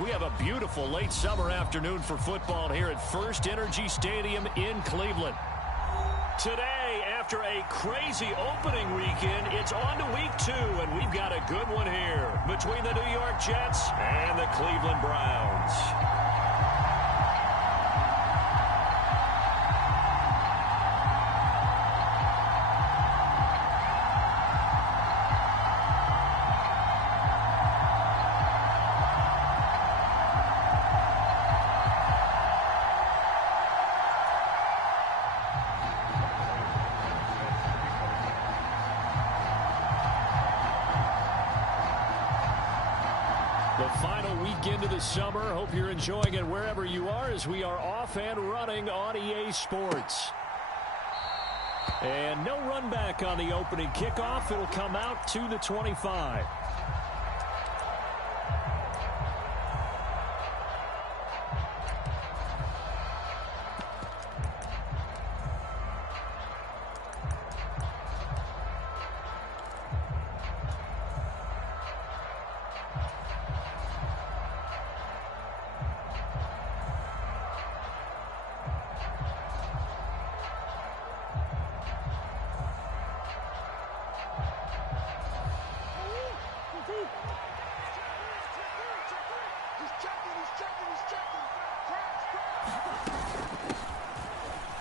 We have a beautiful late summer afternoon for football here at First Energy Stadium in Cleveland. Today, after a crazy opening weekend, it's on to week 2, and we've got a good one here between the New York Jets and the Cleveland Browns. The final weekend of the summer. Hope you're enjoying it wherever you are as we are off and running on EA Sports. And no run back on the opening kickoff. It'll come out to the 25.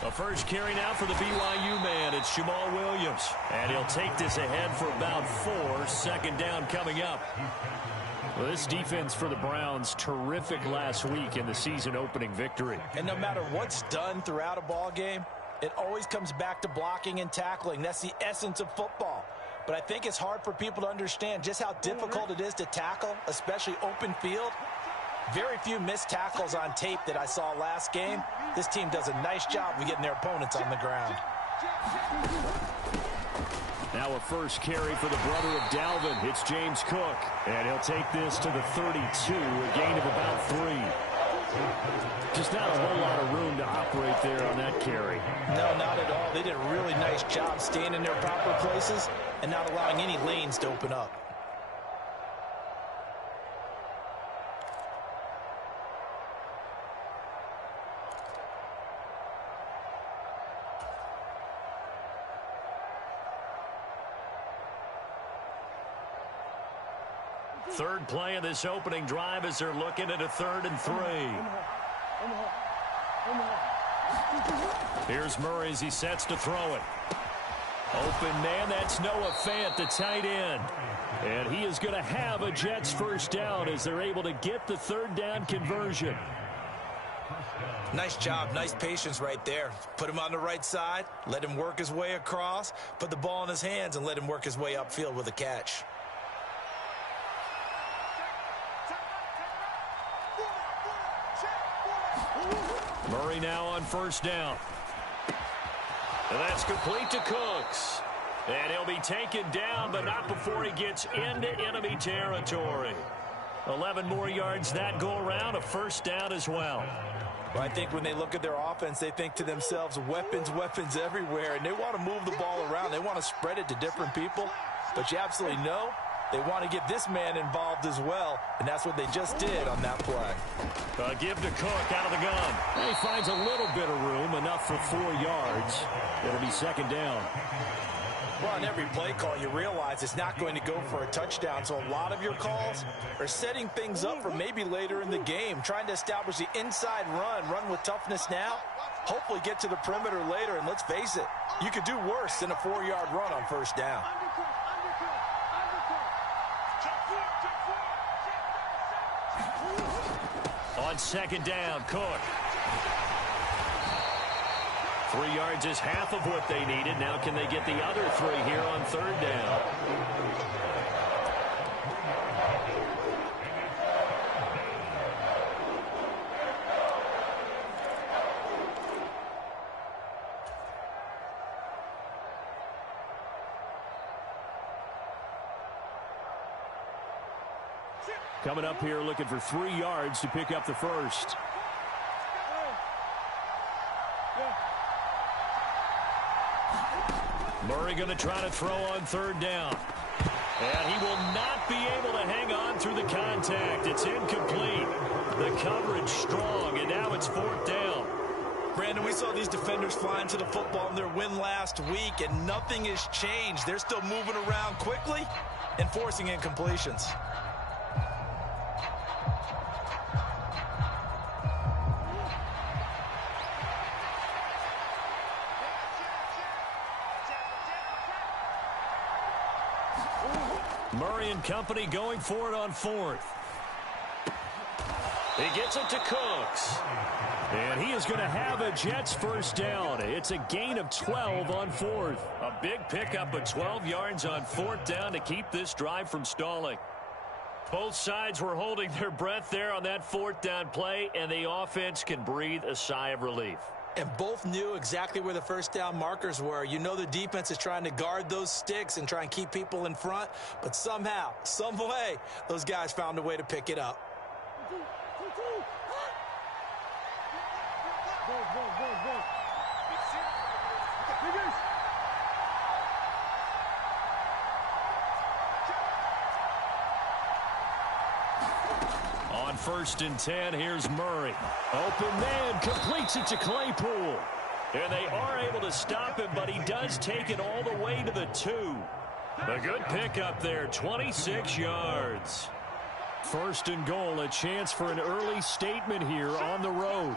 The first carry now for the BYU man. It's Jamal Williams. And he'll take this ahead for about 4. Second down coming up. Well, this defense for the Browns, terrific last week in the season opening victory. And no matter what's done throughout a ball game, it always comes back to blocking and tackling. That's the essence of football. But I think it's hard for people to understand just how difficult it is to tackle, especially open field. Very few missed tackles on tape that I saw last game. This team does a nice job of getting their opponents on the ground. Now a first carry for the brother of Dalvin. It's James Cook. And he'll take this to the 32, a gain of about 3. Just not a whole lot of room to operate there on that carry. No, not at all. They did a really nice job staying in their proper places and not allowing any lanes to open up. Third play of this opening drive as they're looking at a 3rd and 3. Here's Murray as he sets to throw it. Open man, that's Noah Fant, the tight end. And he is going to have a Jets first down as they're able to get the 3rd down conversion. Nice job, nice patience right there. Put him on the right side, let him work his way across, put the ball in his hands, and let him work his way upfield with a catch. Murray now on first down. And that's complete to Cooks. And he'll be taken down, but not before he gets into enemy territory. 11 more yards that go around, a first down as well. Well, I think when they look at their offense, they think to themselves, weapons, weapons everywhere, and they want to move the ball around. They want to spread it to different people, but you absolutely know they want to get this man involved as well, and that's what they just did on that play. Give to Cook out of the gun. And he finds a little bit of room, enough for 4 yards. It'll be second down. Well, on every play call, you realize it's not going to go for a touchdown, so a lot of your calls are setting things up for maybe later in the game, trying to establish the inside run with toughness now, hopefully get to the perimeter later, and let's face it, you could do worse than a 4-yard run on first down. On second down, Cook. 3 yards is half of what they needed. Now can they get the other 3 here on 3rd down? Coming up here looking for 3 yards to pick up the first. Murray going to try to throw on 3rd down. And he will not be able to hang on through the contact. It's incomplete. The coverage strong, and now it's 4th down. Brandon, we saw these defenders flying to the football in their win last week, and nothing has changed. They're still moving around quickly and forcing incompletions. Murray and company going for it on 4th. He gets it to Cooks. And he is going to have a Jets first down. It's a gain of 12 on 4th. A big pickup of 12 yards on 4th down to keep this drive from stalling. Both sides were holding their breath there on that 4th down play, and the offense can breathe a sigh of relief. And both knew exactly where the first down markers were. You know the defense is trying to guard those sticks and try and keep people in front, but somehow, some way, those guys found a way to pick it up. On 1st and 10, here's Murray. Open man, completes it to Claypool. And they are able to stop him, but he does take it all the way to the 2. A good pickup there, 26 yards. 1st and goal, a chance for an early statement here on the road.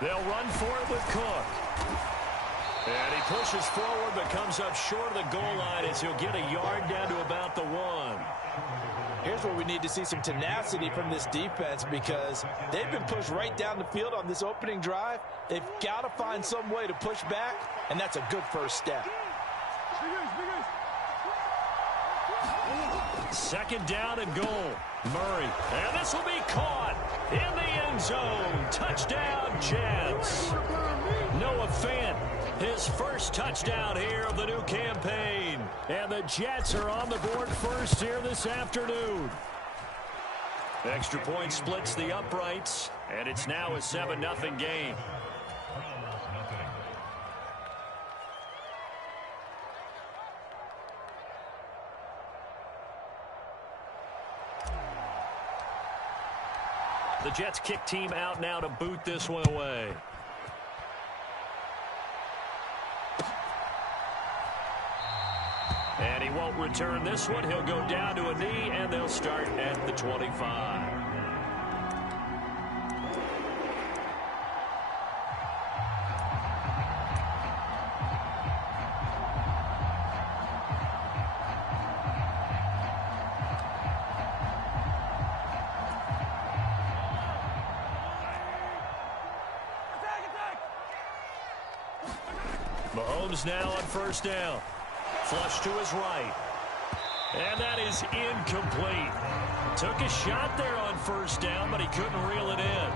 They'll run for it with Cook. And he pushes forward but comes up short of the goal line as he'll get a yard down to about the 1. Here's where we need to see some tenacity from this defense because they've been pushed right down the field on this opening drive. They've got to find some way to push back, and that's a good first step. 2nd down and goal. Murray. And this will be caught in the end zone. Touchdown, Jets. Noah Fant, his first touchdown here of the new campaign. And the Jets are on the board first here this afternoon. Extra point splits the uprights, and it's now a 7-0 game. The Jets kick team out now to boot this one away. And he won't return this one. He'll go down to a knee, and they'll start at the 25. Mahomes now on 1st down. Flush to his right. And that is incomplete. Took a shot there on 1st down, but he couldn't reel it in.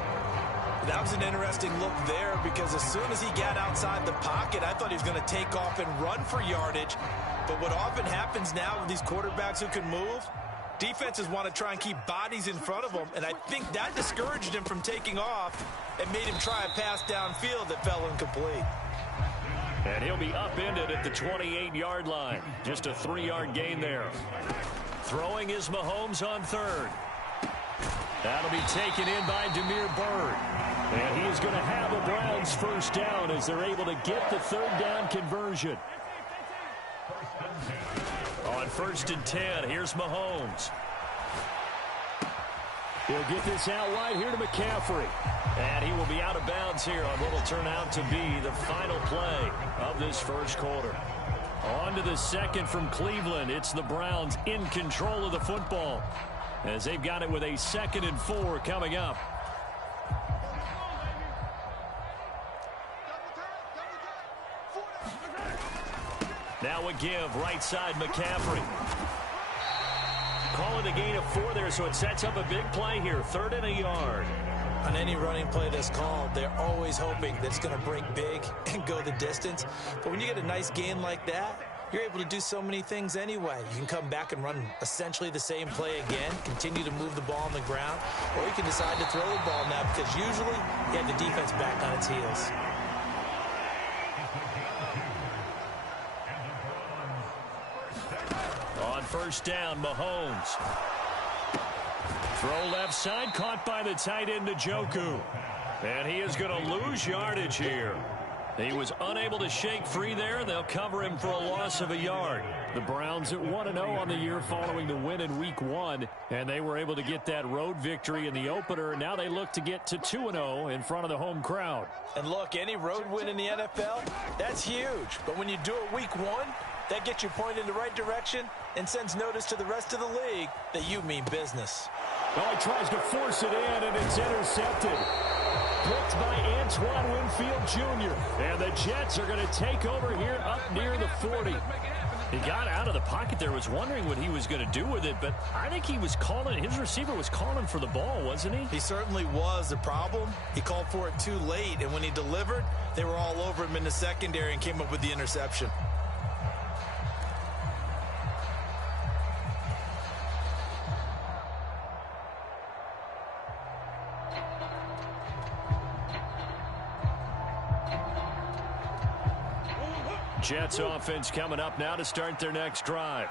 That was an interesting look there because as soon as he got outside the pocket, I thought he was going to take off and run for yardage. But what often happens now with these quarterbacks who can move, defenses want to try and keep bodies in front of them, and I think that discouraged him from taking off and made him try a pass downfield that fell incomplete. And he'll be upended at the 28-yard line. Just a 3-yard gain there. Throwing is Mahomes on 3rd. That'll be taken in by Demir Bird. And he is going to have the Browns first down as they're able to get the 3rd down conversion. On 1st and 10, here's Mahomes. He'll get this out wide here to McCaffrey. And he will be out of bounds here on what will turn out to be the final play of this first quarter. On to the 2nd from Cleveland. It's the Browns in control of the football as they've got it with a 2nd and 4 coming up. Now a give, right side McCaffrey. Calling a gain of 4 there, so it sets up a big play here. 3rd and a yard. On any running play that's called, they're always hoping that it's going to break big and go the distance. But when you get a nice gain like that, you're able to do so many things anyway. You can come back and run essentially the same play again, continue to move the ball on the ground, or you can decide to throw the ball now because usually you have the defense back on its heels. On first down, Mahomes. Throw left side, caught by the tight end, Njoku. And he is going to lose yardage here. He was unable to shake free there. They'll cover him for a loss of a yard. The Browns at 1-0 on the year following the win in Week 1. And they were able to get that road victory in the opener. Now they look to get to 2-0 in front of the home crowd. And look, any road win in the NFL, that's huge. But when you do it Week 1, that gets you pointed in the right direction and sends notice to the rest of the league that you mean business. Oh, he tries to force it in, and it's intercepted. Picked by Antoine Winfield Jr. And the Jets are going to take over here up near the 40. He got out of the pocket there, was wondering what he was going to do with it, but I think he was calling, his receiver was calling for the ball, wasn't he? He certainly was. The problem, he called for it too late, and when he delivered, they were all over him in the secondary and came up with the interception. Jets offense coming up now to start their next drive.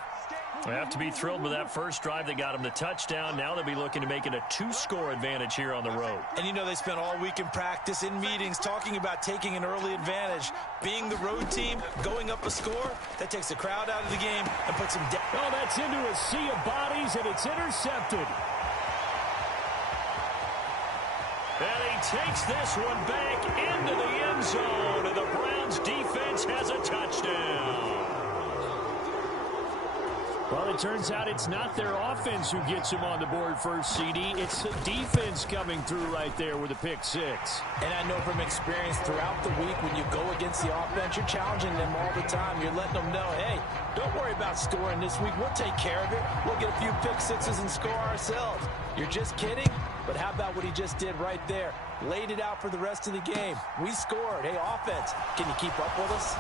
They have to be thrilled with that first drive. They got them the touchdown. Now they'll be looking to make it a 2-score advantage here on the road. And you know they spent all week in practice, in meetings, talking about taking an early advantage. Being the road team, going up a score, that takes the crowd out of the game and puts them down. Oh, that's into a sea of bodies, and it's intercepted. And he takes this one back into the end zone, and the Browns defense has a touchdown. Well, it turns out it's not their offense who gets him on the board first, CD. It's the defense coming through right there with a pick six. And I know from experience throughout the week when you go against the offense, you're challenging them all the time. You're letting them know, hey, don't worry about scoring this week. We'll take care of it. We'll get a few pick sixes and score ourselves. You're just kidding? But how about what he just did right there? Laid it out for the rest of the game. We scored. Hey, offense, can you keep up with us?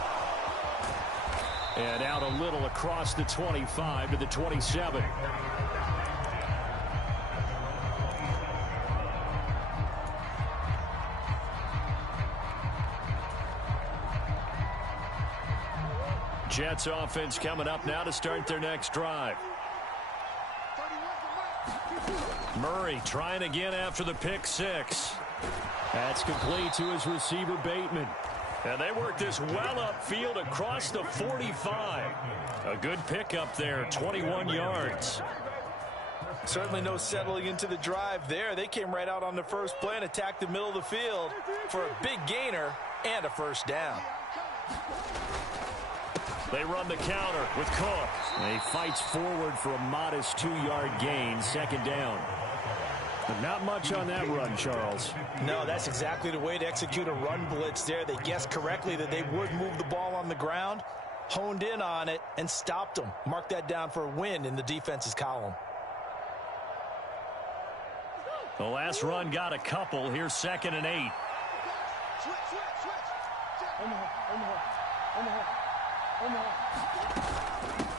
And out a little across the 25 to the 27. Jets offense coming up now to start their next drive. Murray trying again after the pick six. That's complete to his receiver, Bateman. And they work this well upfield across the 45. A good pickup there, 21 yards. Certainly no settling into the drive there. They came right out on the first play and attacked the middle of the field for a big gainer and a first down. They run the counter with Cook. He fights forward for a modest 2-yard gain, second down. But not much on that run, Charles. No, that's exactly the way to execute a run blitz there. They guessed correctly that they would move the ball on the ground, honed in on it, and stopped them. Mark that down for a win in the defense's column. The last run got a couple. Here's 2nd and 8.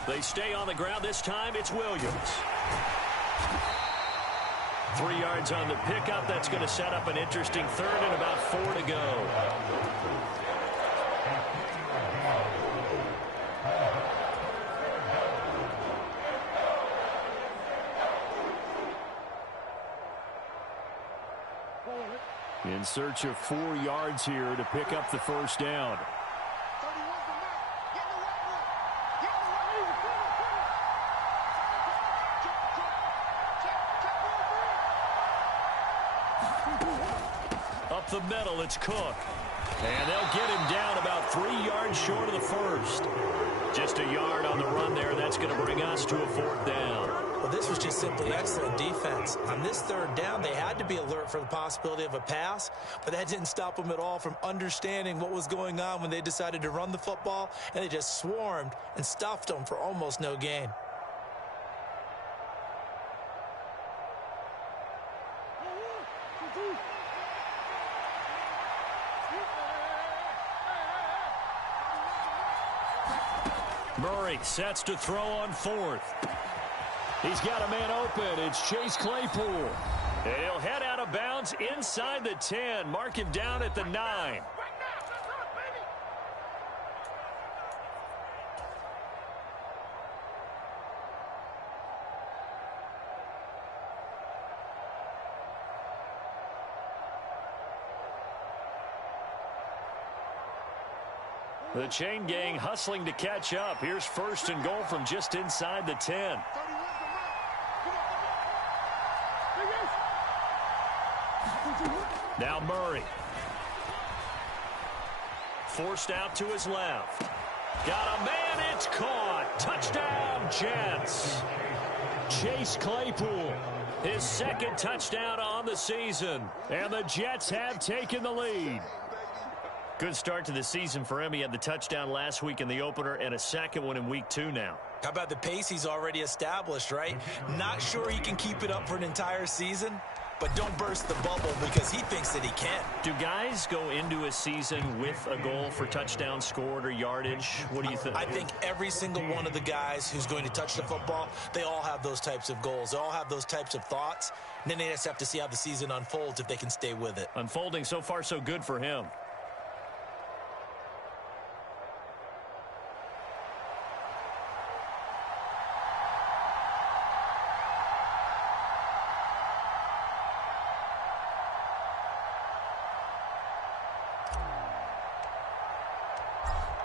They stay on the ground. This time it's Williams. 3 yards on the pickup. That's going to set up an interesting third and about 4 to go. In search of 4 yards here to pick up the first down. Up the middle, it's Cook. And they'll get him down about 3 yards short of the first. Just a yard on the run there. That's going to bring us to a 4th down. Well, this was just simply excellent defense. On this 3rd down, they had to be alert for the possibility of a pass, but that didn't stop them at all from understanding what was going on when they decided to run the football, and they just swarmed and stuffed them for almost no gain. Murray sets to throw on fourth. He's got a man open. It's Chase Claypool. And he'll head out of bounds inside the 10. Mark him down at the 9. The chain gang hustling to catch up. Here's first and goal from just inside the 10. Now Murray. Forced out to his left. Got a man, it's caught. Touchdown, Jets. Chase Claypool, his second touchdown on the season. And the Jets have taken the lead. Good start to the season for him. He had the touchdown last week in the opener and a second one in week 2 now. How about the pace he's already established, right? Not sure he can keep it up for an entire season, but don't burst the bubble because he thinks that he can. Do guys go into a season with a goal for touchdown scored or yardage? What do you think? I think every single one of the guys who's going to touch the football, they all have those types of goals. They all have those types of thoughts. And then they just have to see how the season unfolds if they can stay with it. Unfolding so far so good for him.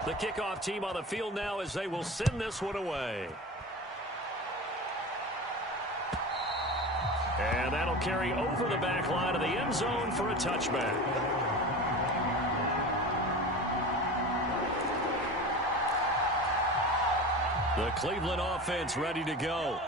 The kickoff team on the field now as they will send this one away. And that'll carry over the back line of the end zone for a touchback. The Cleveland offense ready to go.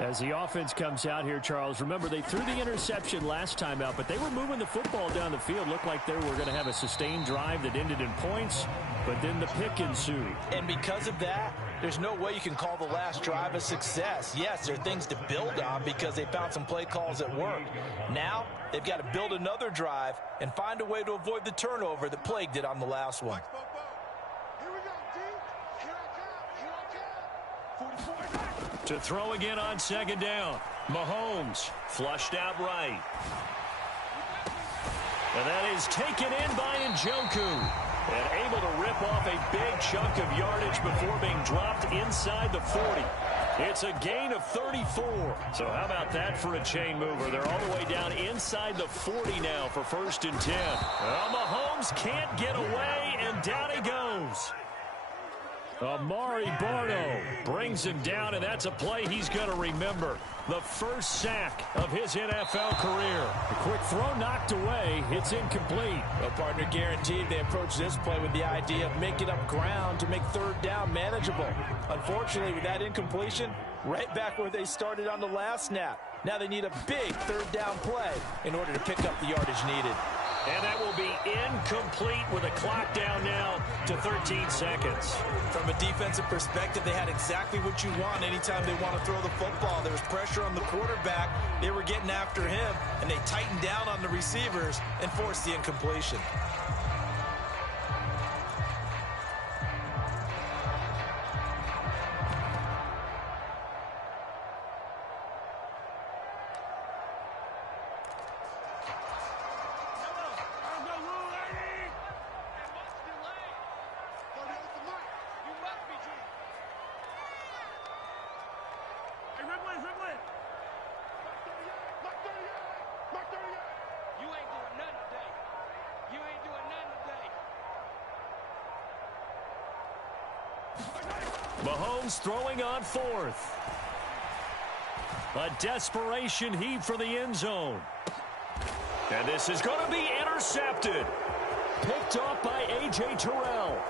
As the offense comes out here, Charles, remember they threw the interception last time out, but they were moving the football down the field. Looked like they were going to have a sustained drive that ended in points, but then the pick ensued. And because of that, there's no way you can call the last drive a success. Yes, there are things to build on because they found some play calls that worked. Now, they've got to build another drive and find a way to avoid the turnover that plagued it on the last one. To throw again on second down. Mahomes flushed out right. And that is taken in by Njoku. And able to rip off a big chunk of yardage before being dropped inside the 40. It's a gain of 34. So how about that for a chain mover? They're all the way down inside the 40 now for first and 10. Well, Mahomes can't get away, and down he goes. Amari Barno brings him down, and that's a play he's going to remember. The first sack of his NFL career. The quick throw knocked away. It's incomplete. Well, partner, guaranteed they approach this play with the idea of making up ground to make third down manageable. Unfortunately, with that incompletion, right back where they started on the last snap. Now they need a big third down play in order to pick up the yardage needed. And that will be incomplete with a clock down now to 13 seconds. From a defensive perspective, they had exactly what you want anytime they want to throw the football. There was pressure on the quarterback. They were getting after him, and they tightened down on the receivers and forced the incompletion. Mahomes throwing on fourth. A desperation heave for the end zone. And this is going to be intercepted. Picked off by A.J. Terrell.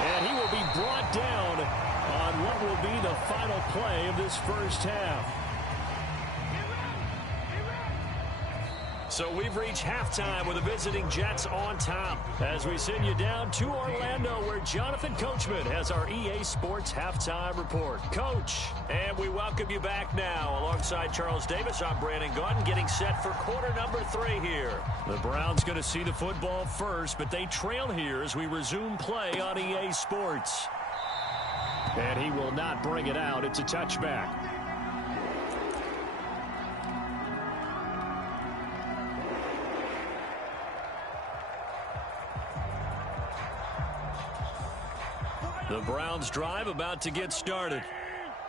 And he will be brought down on what will be the final play of this first half. So we've reached halftime with the visiting Jets on top as we send you down to Orlando where Jonathan Coachman has our EA Sports Halftime Report. Coach, and we welcome you back now alongside Charles Davis. I'm Brandon Gaudin getting set for quarter number 3 here. The Browns going to see the football first, but they trail here as we resume play on EA Sports. And he will not bring it out. It's a touchback. The Browns drive about to get started.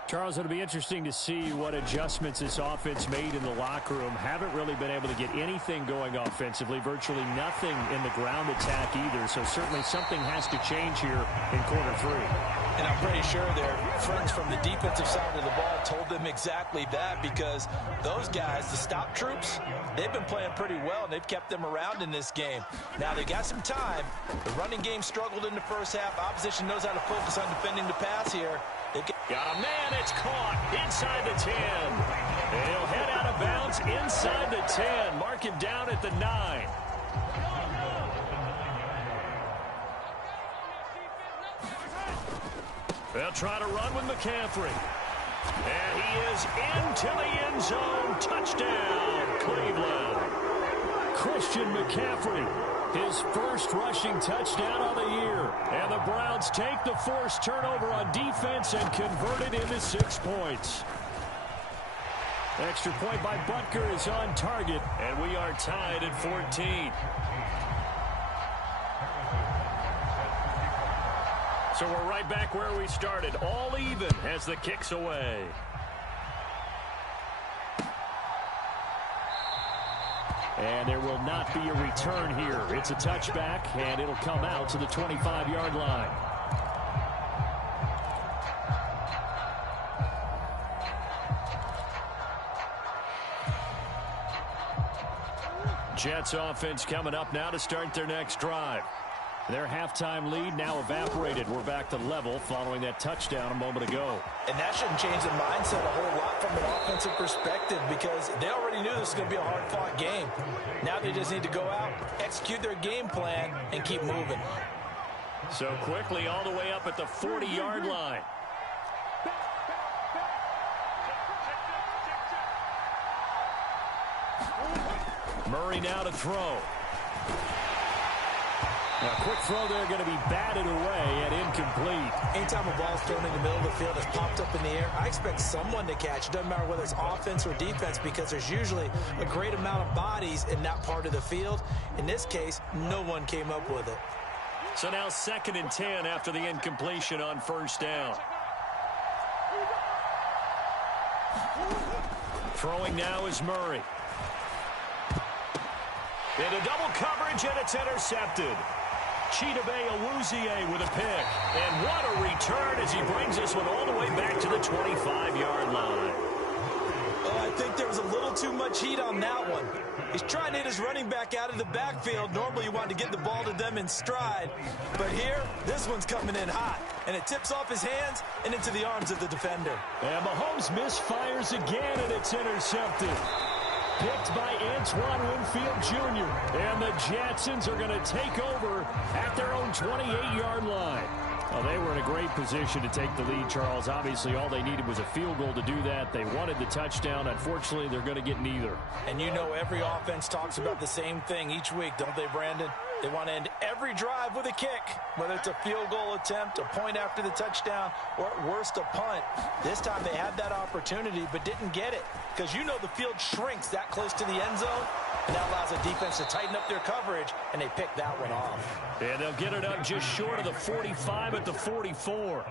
Charles, it'll be interesting to see what adjustments this offense made in the locker room. Haven't really been able to get anything going offensively, virtually nothing in the ground attack either. So certainly something has to change here in quarter three. And I'm pretty sure their friends from the defensive side of the ball told them exactly that, because those guys, the stop troops, they've been playing pretty well, and they've kept them around in this game. Now, they got some time. The running game struggled in the first half. Opposition knows how to focus on defending the pass here. Got a man, it's caught inside the 10. And he'll head out of bounds inside the 10. Mark him down at the 9. They'll try to run with McCaffrey. And he is into the end zone. Touchdown, Cleveland. Christian McCaffrey, his first rushing touchdown of the year. And the Browns take the forced turnover on defense and convert it into 6 points. Extra point by Butker is on target, and we are tied at 14. So we're right back where we started, all even as the kick's away. And there will not be a return here. It's a touchback, and it'll come out to the 25-yard line. Jets offense coming up now to start their next drive. Their halftime lead now evaporated. We're back to level following that touchdown a moment ago. And that shouldn't change the mindset a whole lot from an offensive perspective, because they already knew this was going to be a hard-fought game. Now they just need to go out, execute their game plan, and keep moving. So quickly all the way up at the 40-yard line. Murray now to throw. A quick throw there, going to be batted away and incomplete. Anytime a ball's thrown in the middle of the field, it's popped up in the air, I expect someone to catch. It doesn't matter whether it's offense or defense, because there's usually a great amount of bodies in that part of the field. In this case, no one came up with it. So now 2nd and 10 after the incompletion on first down. Throwing now is Murray. Into double coverage, and it's intercepted. Chidobe Awuzie with a pick. And what a return as he brings this one all the way back to the 25-yard line. Oh, I think there was a little too much heat on that one. He's trying to hit his running back out of the backfield. Normally you want to get the ball to them in stride. But here, this one's coming in hot. And it tips off his hands and into the arms of the defender. And Mahomes misfires again, and it's intercepted. Picked by Antoine Winfield Jr. And the Jetsons are going to take over at their own 28-yard line. Well, they were in a great position to take the lead, Charles. Obviously, all they needed was a field goal to do that. They wanted the touchdown. Unfortunately, they're going to get neither. And you know every offense talks about the same thing each week, don't they, Brandon? They want to end every drive with a kick, whether it's a field goal attempt, a point after the touchdown, or at worst, a punt. This time they had that opportunity but didn't get it, because you know the field shrinks that close to the end zone, and that allows the defense to tighten up their coverage, and they pick that one off. And they'll get it up just short of the 45 at the 44.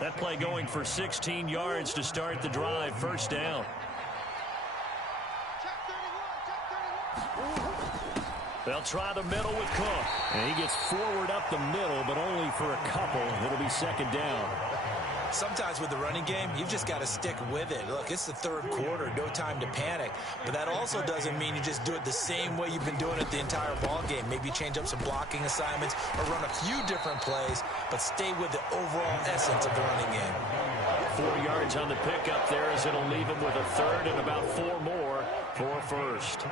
That play going for 16 yards to start the drive, first down. They'll try the middle with Cook. And he gets forward up the middle, but only for a couple. It'll be second down. Sometimes with the running game, you've just got to stick with it. Look, it's the third quarter, no time to panic. But that also doesn't mean you just do it the same way you've been doing it the entire ball game. Maybe change up some blocking assignments or run a few different plays, but stay with the overall essence of the running game. 4 yards on the pickup there, as it'll leave him with a third and about 4 more for first.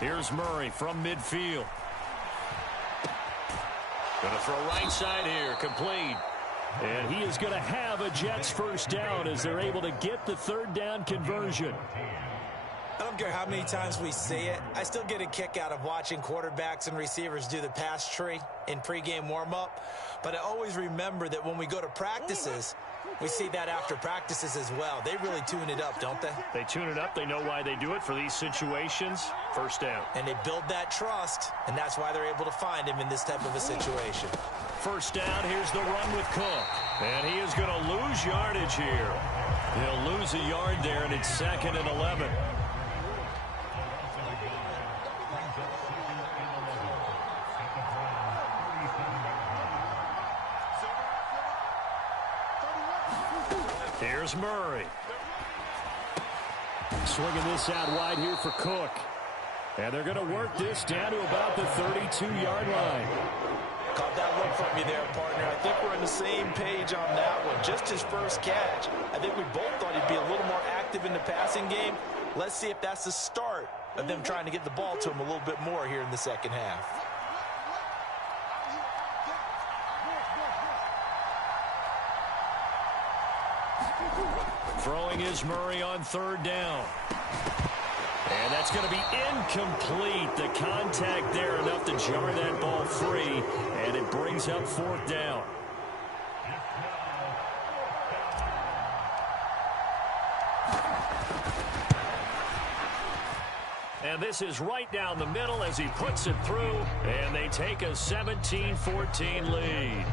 Here's Murray from midfield. Going to throw right side here, complete. And he is going to have a Jets first down as they're able to get the third down conversion. I don't care how many times we see it. I still get a kick out of watching quarterbacks and receivers do the pass tree in pregame warm-up. But I always remember that when we go to practices, we see that after practices as well. They really tune it up, don't they? They tune it up. They know why they do it for these situations. First down. And they build that trust, and that's why they're able to find him in this type of a situation. First down, here's the run with Cook. And he is going to lose yardage here. He'll lose a yard there, and it's 2nd and 11. Here's Murray. Swinging this out wide here for Cook. And they're going to work this down to about the 32-yard line. Caught that look from you there, partner. I think we're on the same page on that one. Just his first catch. I think we both thought he'd be a little more active in the passing game. Let's see if that's the start of them trying to get the ball to him a little bit more here in the second half. Throwing is Murray on third down. And that's going to be incomplete. The contact there enough to jar that ball free. And it brings up fourth down. And this is right down the middle as he puts it through. And they take a 17-14 lead.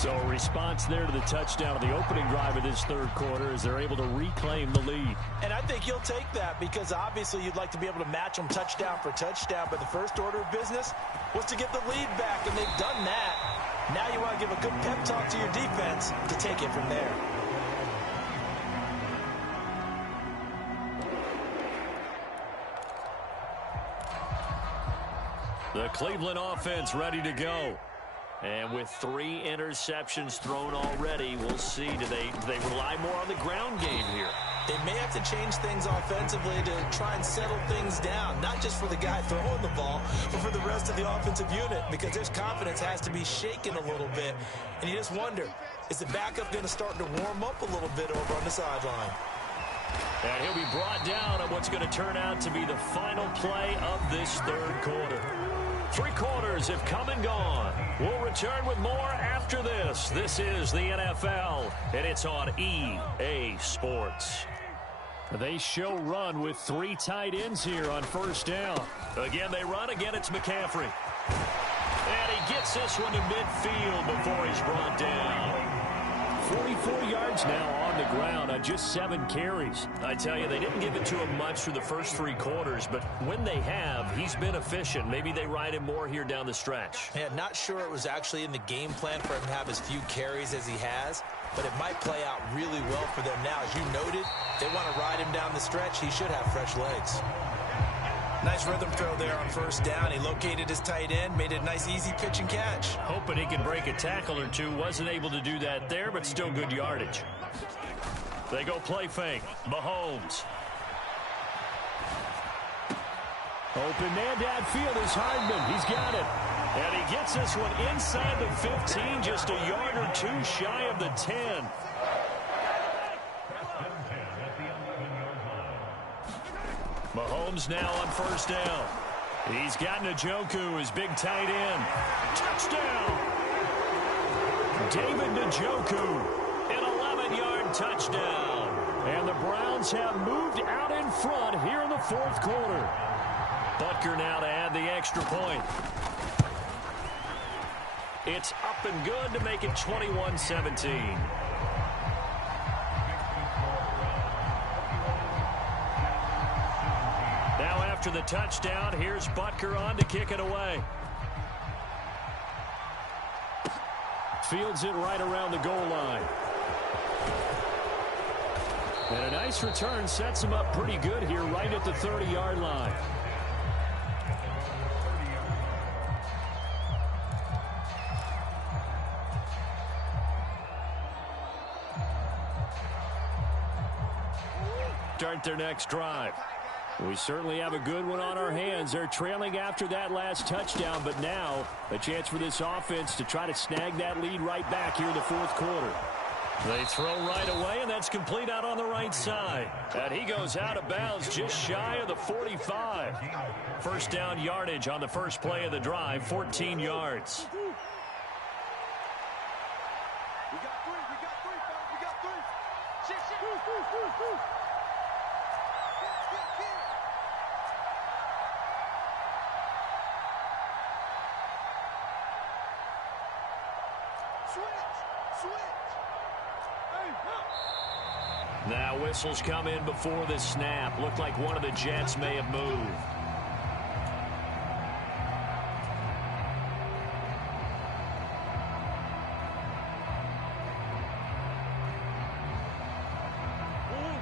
So a response there to the touchdown of the opening drive of this third quarter as they're able to reclaim the lead. And I think you'll take that because obviously you'd like to be able to match them touchdown for touchdown, but the first order of business was to get the lead back, and they've done that. Now you want to give a good pep talk to your defense to take it from there. The Cleveland offense ready to go. And with 3 interceptions thrown already, we'll see. Do they rely more on the ground game here? They may have to change things offensively to try and settle things down, not just for the guy throwing the ball, but for the rest of the offensive unit, because their confidence has to be shaken a little bit. And you just wonder, is the backup going to start to warm up a little bit over on the sideline? And he'll be brought down on what's going to turn out to be the final play of this third quarter. 3 quarters have come and gone. We'll return with more after this. This is the NFL, and it's on EA Sports. They show run with 3 tight ends here on first down. Again, they run. Again, it's McCaffrey. And he gets this one to midfield before he's brought down. 44 yards now on the ground on just 7 carries. I tell you, they didn't give it to him much through the first 3 quarters, but when they have, he's been efficient. Maybe they ride him more here down the stretch. Yeah, not sure it was actually in the game plan for him to have as few carries as he has, but it might play out really well for them now. As you noted, they want to ride him down the stretch. He should have fresh legs. Nice rhythm throw there on first down. He located his tight end, made it a nice, easy pitch and catch. Hoping he can break a tackle or two. Wasn't able to do that there, but still good yardage. They go play fake. Mahomes. Open man downfield is Hardman. He's got it. And he gets this one inside the 15, just a yard or 2 shy of the 10. Mahomes now on first down. He's got Njoku, his big tight end. Touchdown! David Njoku, an 11-yard touchdown. And the Browns have moved out in front here in the fourth quarter. Butker now to add the extra point. It's up and good to make it 21-17. After the touchdown, here's Butker on to kick it away. Fields it right around the goal line. And a nice return sets him up pretty good here right at the 30-yard line. Start their next drive. We certainly have a good one on our hands. They're trailing after that last touchdown, but now a chance for this offense to try to snag that lead right back here in the fourth quarter. They throw right away, and that's complete out on the right side. And he goes out of bounds just shy of the 45. First down yardage on the first play of the drive, 14 yards. We got three, fellas. We got three. Shit. Switch. Now whistles come in before the snap. Looked like one of the Jets may have moved.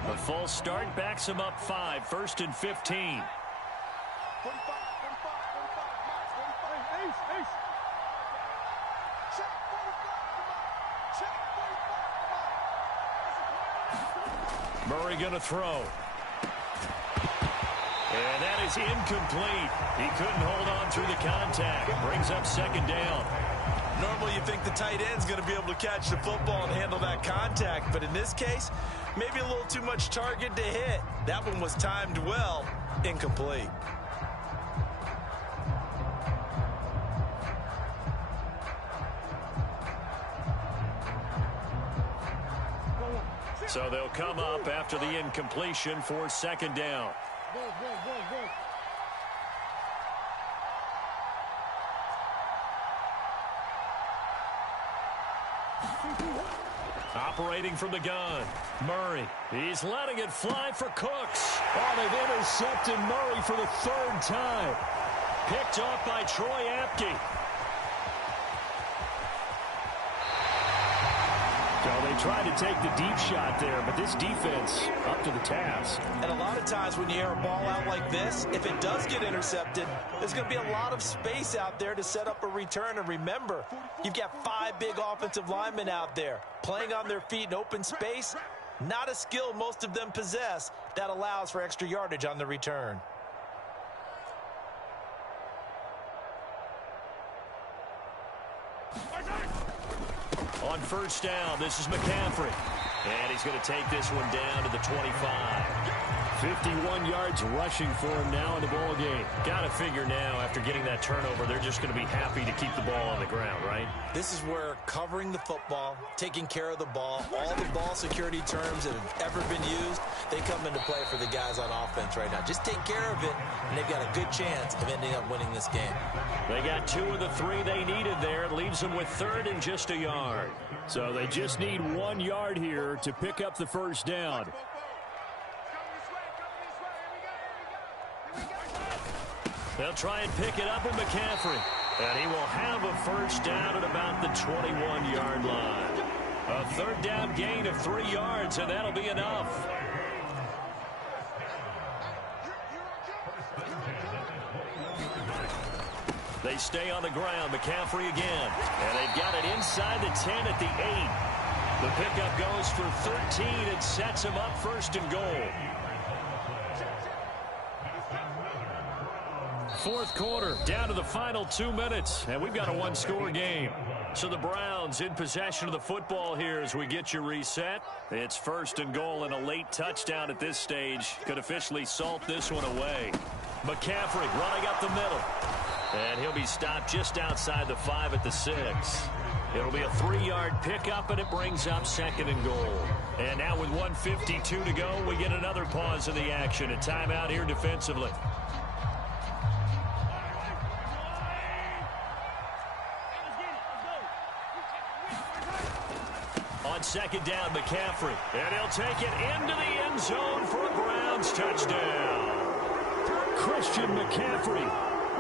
The full start backs him up 5, 1st and 15. 45, Ace. Check 45, Murray going to throw. And that is incomplete. He couldn't hold on through the contact. Brings up second down. Normally you think the tight end's going to be able to catch the football and handle that contact, but in this case, maybe a little too much target to hit. That one was timed well, incomplete. So they'll come up after the incompletion for second down. Go. Operating from the gun, Murray. He's letting it fly for Cooks. Oh, they've intercepted Murray for the 3rd time. Picked off by Troy Apke. So they tried to take the deep shot there, but this defense up to the task. And a lot of times when you air a ball out like this, if it does get intercepted, there's going to be a lot of space out there to set up a return. And remember, you've got 5 big offensive linemen out there playing on their feet in open space. Not a skill most of them possess that allows for extra yardage on the return. On first down, this is McCaffrey. And he's going to take this one down to the 25. 51 yards rushing for him now in the ball game. Got to figure now, after getting that turnover, they're just going to be happy to keep the ball on the ground, right? This is where covering the football, taking care of the ball, all the ball security terms that have ever been used, they come into play for the guys on offense right now. Just take care of it, and they've got a good chance of ending up winning this game. They got 2 of the 3 they needed there. It leaves them with 3rd and just a yard. So they just need 1 yard here to pick up the first down. They'll try and pick it up with McCaffrey. And he will have a first down at about the 21-yard line. A 3rd down gain of 3 yards, and that'll be enough. They stay on the ground. McCaffrey again. And they've got it inside the 10 at the 8. The pickup goes for 13 and sets him up 1st and goal. 4th quarter, down to the final 2 minutes, and we've got a 1-score game. So the Browns in possession of the football here as we get you reset. It's 1st and goal, and a late touchdown at this stage could officially salt this one away. McCaffrey running up the middle. And he'll be stopped just outside the 5 at the 6. It'll be a 3-yard pickup, and it brings up 2nd and goal. And now with 1:52 to go, we get another pause in the action. A timeout here defensively. On 2nd down, McCaffrey. And he'll take it into the end zone for a Browns touchdown. Christian McCaffrey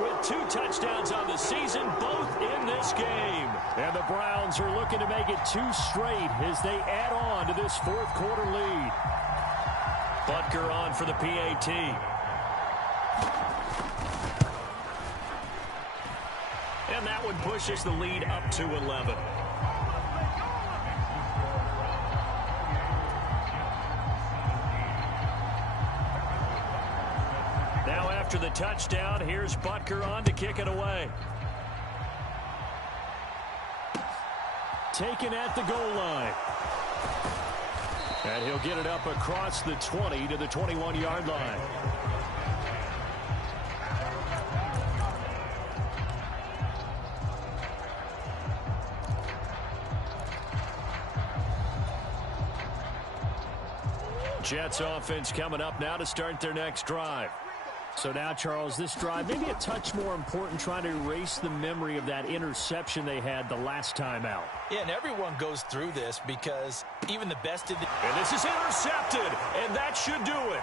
with 2 touchdowns on the season, both in this game. And the Browns are looking to make it 2 straight as they add on to this 4th quarter lead. Butker on for the PAT. And that one pushes the lead up to 11. after the touchdown, here's Butker on to kick it away. Taken at the goal line. And he'll get it up across the 20 to the 21-yard line. Jets offense coming up now to start their next drive. So now, Charles, this drive maybe a touch more important, trying to erase the memory of that interception they had the last time out. Yeah, and everyone goes through this because even the best of the... And this is intercepted, and that should do it.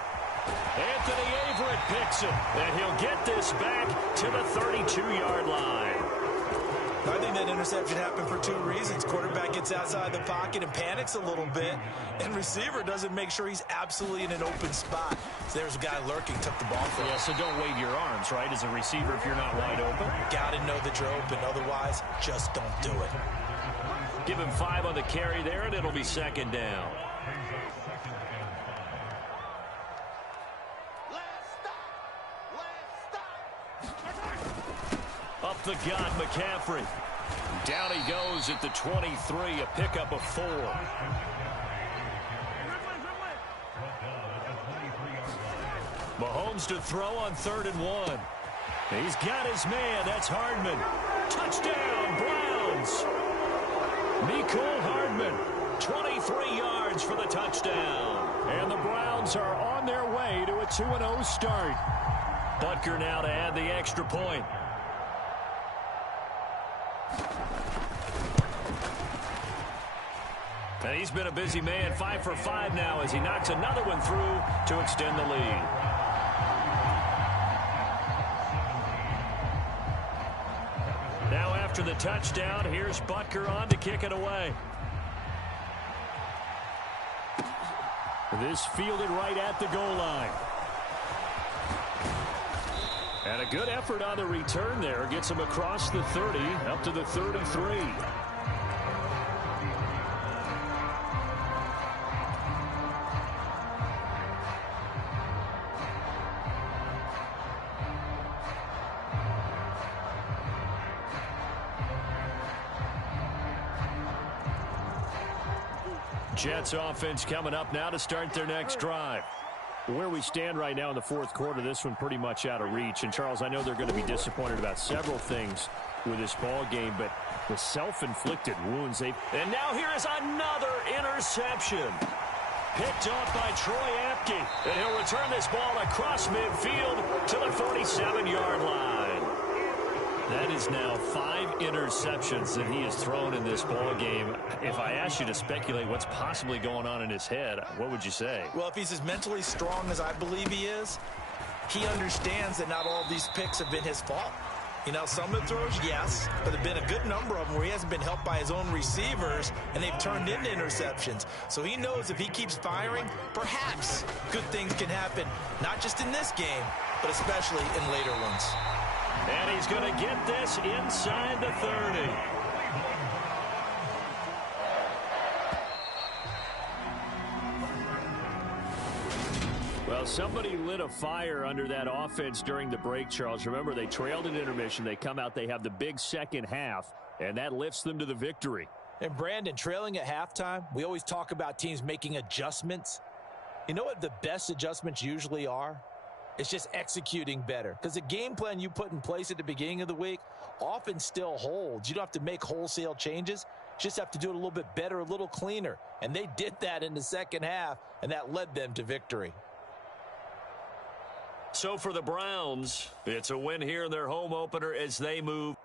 Anthony Averett picks it, and he'll get this back to the 32-yard line. I think that interception happened for two reasons. Quarterback gets outside the pocket and panics a little bit, and receiver doesn't make sure he's absolutely in an open spot. So there's a guy lurking, took the ball from him. Yeah, so don't wave your arms, right, as a receiver if you're not wide open. Got to know that you're open. Otherwise, just don't do it. Give him 5 on the carry there, and it'll be second down. Up the gut, McCaffrey. Down he goes at the 23, a pickup of 4. Mahomes to throw on 3rd and 1. He's got his man. That's Hardman. Touchdown, Browns. Mecole Hardman, 23 yards for the touchdown. And the Browns are on their way to a 2-0 start. Butker now to add the extra point. And he's been a busy man, 5 for 5 now as he knocks another one through to extend the lead. Now after the touchdown, here's Butker on to kick it away. This fielded right at the goal line. And a good effort on the return there. Gets him across the 30, up to the 33. Jets offense coming up now to start their next drive. Where we stand right now in the fourth quarter, this one pretty much out of reach. And, Charles, I know they're going to be disappointed about several things with this ball game, but the self-inflicted wounds. And now here is another interception. Picked off by Troy Apke. And he'll return this ball across midfield to the 47-yard line. That is now 5 interceptions that he has thrown in this ball game. If I asked you to speculate what's possibly going on in his head, what would you say? Well, if he's as mentally strong as I believe he is, he understands that not all of these picks have been his fault. You know, some of the throws, yes, but there have been a good number of them where he hasn't been helped by his own receivers, and they've turned into interceptions. So he knows if he keeps firing, perhaps good things can happen, not just in this game, but especially in later ones. And he's going to get this inside the 30. Well, somebody lit a fire under that offense during the break, Charles. Remember, they trailed at intermission. They come out, they have the big second half, and that lifts them to the victory. And, Brandon, trailing at halftime, we always talk about teams making adjustments. You know what the best adjustments usually are? It's just executing better. Because the game plan you put in place at the beginning of the week often still holds. You don't have to make wholesale changes. You just have to do it a little bit better, a little cleaner. And they did that in the second half, and that led them to victory. So for the Browns, it's a win here in their home opener as they move